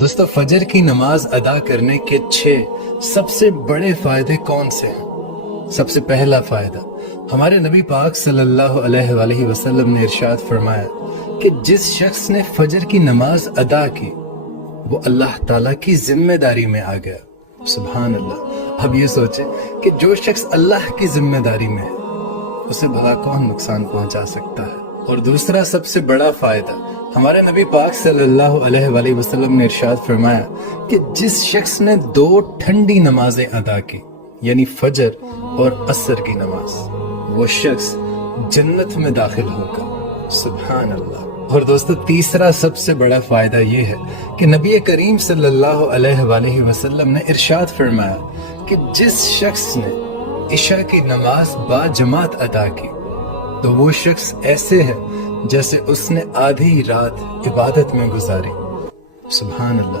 دوستو فجر کی نماز ادا کرنے کے 6 سب سے بڑے فائدے کون سے ہیں؟ سب سے پہلا فائدہ، ہمارے نبی پاک صلی اللہ علیہ وآلہ وسلم نے ارشاد فرمایا کہ جس شخص نے فجر کی نماز ادا کی وہ اللہ تعالیٰ کی ذمہ داری میں آ گیا۔ سبحان اللہ۔ اب یہ سوچیں کہ جو شخص اللہ کی ذمہ داری میں ہے اسے بھلا کون نقصان پہنچا سکتا ہے؟ اور دوسرا سب سے بڑا فائدہ، ہمارے نبی پاک صلی اللہ علیہ وآلہ وسلم نے ارشاد فرمایا کہ جس شخص نے 2 ٹھنڈی نمازیں ادا کی، یعنی فجر اور عصر کی نماز، وہ شخص جنت میں داخل ہوگا۔ سبحان اللہ۔ اور دوستو تیسرا سب سے بڑا فائدہ یہ ہے کہ نبی کریم صلی اللہ علیہ وآلہ وسلم نے ارشاد فرمایا کہ جس شخص نے عشاء کی نماز با جماعت ادا کی تو وہ شخص ایسے ہے جیسے اس نے آدھی رات عبادت میں گزاری۔ سبحان اللہ۔